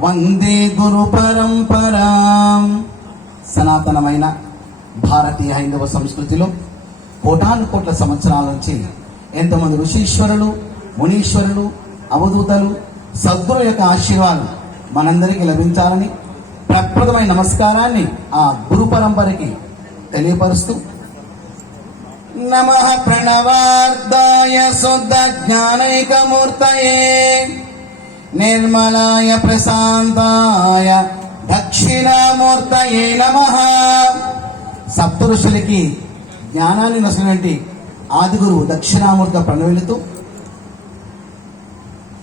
వందే గురు పరంపరాం. సనాతనమైన భారతీయ హైందవ సంస్కృతిలో కోటాను కోట్ల సంవత్సరాల నుంచి ఎంతమంది ఋషీశ్వరులు మునీశ్వరులు అవధూతలు సద్గురు యొక్క ఆశీర్వాదం మనందరికీ లభించాలని ప్రకృతమైన నమస్కారాన్ని ఆ గురు పరంపరకి తెలియపరుస్తూ నమ ప్రణవార్థాయ శుద్ధ జ్ఞానైకమూర్తయే. నిర్మలాయ ప్రశాంతాయ దక్షిణామూర్తయే నమ సప్తఋషులకి జ్ఞానాన్ని నసినటువంటి ఆదిగురు దక్షిణామూర్త ప్రణవిలుతూ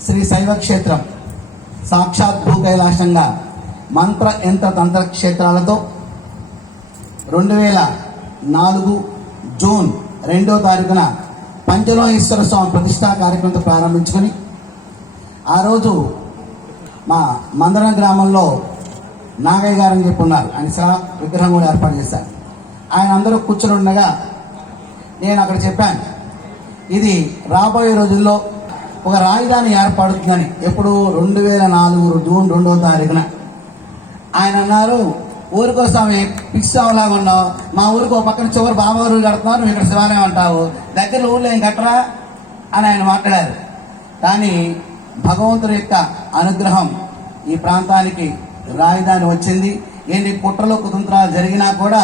శ్రీ శైవ క్షేత్రం సాక్షాత్ భూ కైలాసంగా మంత్ర యంత్ర తంత్ర క్షేత్రాలతో రెండు వేల నాలుగు జూన్ రెండో తారీఖున పంచలోహేశ్వర స్వామి ప్రతిష్టా కార్యక్రమంతో ప్రారంభించుకొని ఆ రోజు మా మందరం గ్రామంలో నాగయ్య గారు అని చెప్పి ఉన్నారు ఆయన సహా విగ్రహం కూడా ఏర్పాటు చేశారు. ఆయన అందరూ కూర్చొని ఉండగా నేను అక్కడ చెప్పాను ఇది రాబోయే రోజుల్లో ఒక రాజధాని ఏర్పడుతుందని. ఎప్పుడు? రెండు వేల నాలుగు జూన్ రెండవ తారీఖున. ఆయన అన్నారు ఊరికోసం ఫిక్స్ అవ్వలాగా ఉన్నావు. మా ఊరికి ఒక పక్కన చివరి బాబావారు కడుతున్నారు నువ్వు ఇక్కడ శివాలయం అంటావు. దగ్గర ఊళ్ళో ఏం కట్టరా? అని ఆయన మాట్లాడారు. కానీ భగవంతుడి యొక్క అనుగ్రహం ఈ ప్రాంతానికి రాజధాని వచ్చింది. ఎన్ని కుట్రలు కుతంత్రాలు జరిగినా కూడా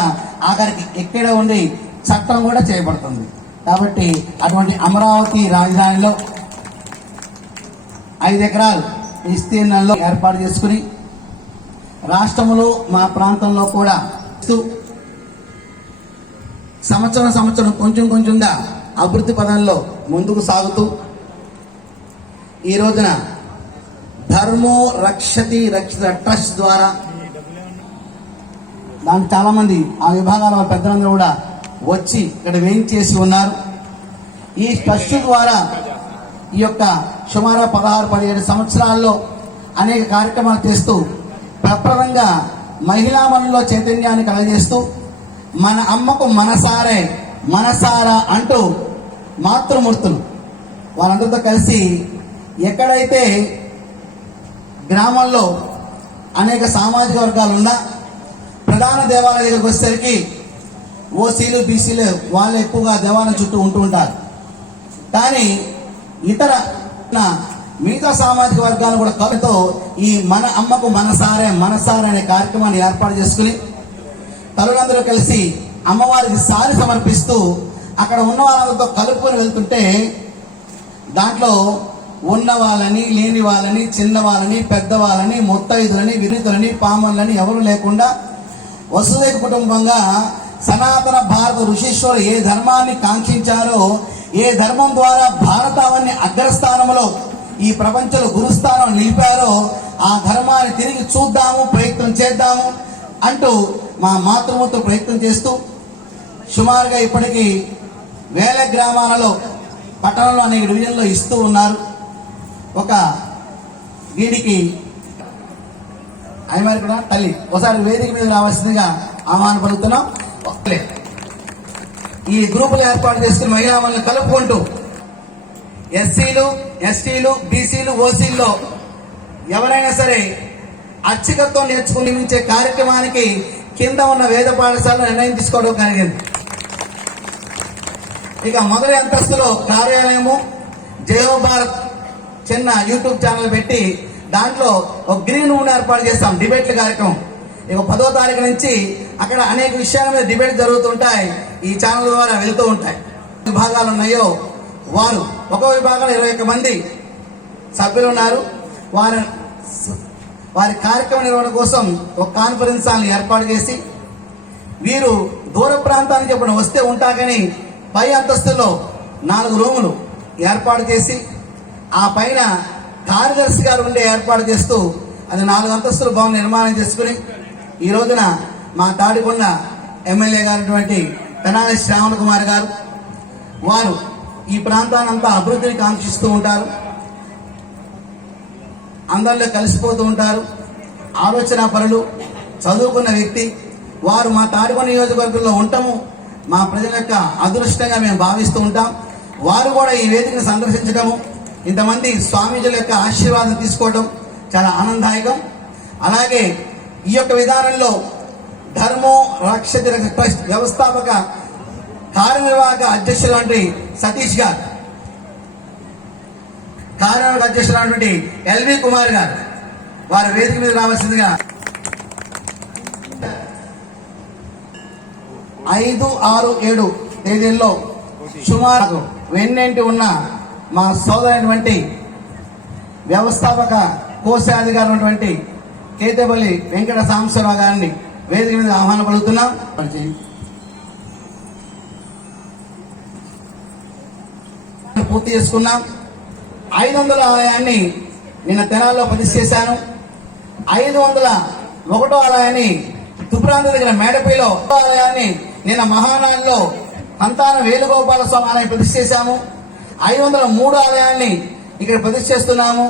ఆఖరికి ఎక్కడ ఉండి చట్టం కూడా చేయబడుతుంది. కాబట్టి అటువంటి అమరావతి రాజధానిలో ఐదు ఎకరాలు విస్తీర్ణంలో ఏర్పాటు చేసుకుని రాష్ట్రంలో మా ప్రాంతంలో కూడా సంవత్సరం సంవత్సరం కొంచెం కొంచెంగా అభివృద్ధి పదంలో ముందుకు సాగుతూ ఈ రోజున ధర్మో రక్షతి రక్షిత ట్రస్ట్ ద్వారా దానికి చాలామంది ఆ విభాగాల పెద్దలందరూ కూడా వచ్చి ఇక్కడ వేయించేసి ఉన్నారు. ఈ ట్రస్ట్ ద్వారా ఈ యొక్క సుమారు పదహారు పదిహేడు సంవత్సరాల్లో అనేక కార్యక్రమాలు చేస్తూ ప్రప్రదంగా మహిళా మనలో చైతన్యాన్ని కలగజేస్తూ మన అమ్మకు మనసారే మనసారా అంటూ మాతృమూర్తులు వాళ్ళందరితో కలిసి ఎక్కడైతే గ్రామంలో అనేక సామాజిక వర్గాలు ఉన్నా ప్రధాన దేవాలయ దగ్గరికి వచ్చేసరికి ఓసీలు బీసీలు వాళ్ళు ఎక్కువగా దేవాలయం చుట్టూ ఉంటూ ఉంటారు. కానీ ఇతర మిగతా సామాజిక వర్గాలు కూడా కవితో ఈ మన అమ్మకు మనసారే మనసారే అనే కార్యక్రమాన్ని ఏర్పాటు చేసుకుని తల్లులందరూ కలిసి అమ్మవారికి సారి సమర్పిస్తూ అక్కడ ఉన్న వాళ్ళతో కలుపుకొని వెళ్తుంటే దాంట్లో ఉన్న వాళ్ళని లేని వాళ్ళని చిన్న వాళ్ళని పెద్ద వాళ్ళని ముత్తైదులని విరుతులని పామర్లని ఎవరు లేకుండా వసుదైక కుటుంబంగా సనాతన భారత ఋషీశ్వరు ఏ ధర్మాన్ని కాంక్షించారో ఏ ధర్మం ద్వారా భారతావన్ని అగ్రస్థానంలో ఈ ప్రపంచంలో గురుస్థానం నిలిపారో ఆ ధర్మాన్ని తిరిగి చూద్దాము ప్రయత్నం చేద్దాము అంటూ మా మాతృమూర్తి ప్రయత్నం చేస్తూ సుమారుగా ఇప్పటికీ వేల గ్రామాలలో పట్టణంలో అనేక డివిజన్లో ఇస్తూ ఉన్నారు. ఒక వీడికి ఆయన కూడా తల్లి. ఒకసారి వేదిక మీద రావాల్సిందిగా ఆహ్వాన పలుకుతున్నాం. ఒక్కలే. ఈ గ్రూపులు ఏర్పాటు చేసుకుని మహిళా వాళ్ళని కలుపుకుంటూ ఎస్సీలు ఎస్టీలు బీసీలు ఓసీల్లో ఎవరైనా సరే అచ్చికత్వం నేర్చుకుని నిర్మించే కార్యక్రమానికి కింద ఉన్న వేద పాఠశాలను నిర్ణయం తీసుకోవడం కలిగింది ఇక మొదటి అంతస్తులో కార్యాలయము జయో భారత్ చిన్న యూట్యూబ్ ఛానల్ పెట్టి దాంట్లో ఒక గ్రీన్ రూమ్ ఏర్పాటు చేస్తాం డిబేట్ల కార్యక్రమం. ఇక పదో తారీఖు నుంచి అక్కడ అనేక విషయాల మీద డిబేట్ జరుగుతుంటాయి ఈ ఛానల్ ద్వారా వెళ్తూ ఉంటాయి. విభాగాలు ఉన్నాయో వారు ఒక విభాగంలో ఇరవై ఒక్క మంది సభ్యులు ఉన్నారు. వారి వారి కార్యక్రమ నిర్వహణ కోసం ఒక కాన్ఫరెన్స్ హాల్ని ఏర్పాటు చేసి వీరు దూర ప్రాంతానికి ఎప్పుడు వస్తే ఉంటా కానీ పై అంతస్తులో నాలుగు రూములు ఏర్పాటు చేసి ఆ పైన కార్యదర్శి గారు ఉండే ఏర్పాటు చేస్తూ అది నాలుగు అంతస్తుల భవన నిర్మాణం చేసుకుని ఈ రోజున మా తాడికొండ ఎమ్మెల్యే గారైనటువంటి పెనాలి శ్రావణ్ కుమార్ గారు వారు ఈ ప్రాంతానంతా అభివృద్ధిని కాంక్షిస్తూ ఉంటారు. అందరిలో కలిసిపోతూ ఉంటారు. ఆలోచన పరులు చదువుకున్న వ్యక్తి వారు మా తాడికొండ నియోజకవర్గంలో ఉంటాము. మా ప్రజల యొక్క అదృష్టంగా మేము భావిస్తూ ఉంటాం. వారు కూడా ఈ వేదికను సందర్శించడము ఇంతమంది స్వామీజుల యొక్క ఆశీర్వాదం తీసుకోవడం చాలా ఆనందదాయకం. అలాగే ఈ యొక్క విధానంలో ధర్మో రక్షతి ట్రస్ట్ వ్యవస్థాపక కార్యనిర్వాహక అధ్యక్షులు వంటి సతీష్ గారు. కార్యనిర్వాహక అధ్యక్షులు ఎల్వి కుమార్ గారు. వారి వేదిక మీద రావాల్సిందిగా ఐదు ఆరు ఏడు తేదీల్లో సుమారు వెన్నంటి ఉన్న మా సోదరైనటువంటి వ్యవస్థాపక కోశాధికారి ఉన్నటువంటి కేతేపల్లి వెంకట సాంబశ్వరరావు గారిని వేదిక మీద ఆహ్వానం పలుకుతున్నాం. పూర్తి చేసుకున్నాం. ఐదు వందల ఆలయాన్ని నిన్న తెనాల్లో ప్రతిష్ఠ చేశాను. ఐదు వందల ఒకటో ఆలయాన్ని తుప్రాంత దగ్గర మేడపల్లిలో ఆలయాన్ని నిన్న మహానాడులో సంతాన వేణుగోపాల స్వామి ఆలయం ప్రతిష్ఠ చేశాము. ఐదు వందల మూడు ఆలయాన్ని ఇక్కడ ప్రతిష్ఠ చేస్తున్నాము.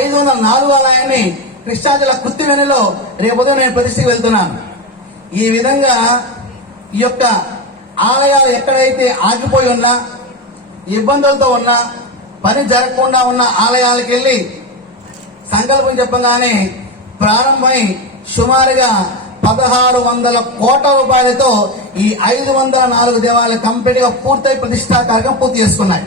ఐదు వందల నాలుగు ఆలయాన్ని కృష్ణా జిల్లా కృత్తివేణిలో రేపు ఉదయం నేను ప్రతిష్ఠకి వెళ్తున్నాను. ఈ విధంగా ఈ యొక్క ఆలయాలు ఎక్కడైతే ఆగిపోయి ఉన్నా ఇబ్బందులతో ఉన్న పని జరగకుండా ఉన్న ఆలయాలకు వెళ్ళి సంకల్పం చెప్పగానే ప్రారంభమై సుమారుగా పదహారు వందల కోట్ల రూపాయలతో ఈ ఐదు వందల నాలుగు దేవాలయాలు కంప్లీట్గా పూర్తయి ప్రతిష్టా కార్యక్రమం పూర్తి చేసుకున్నాయి.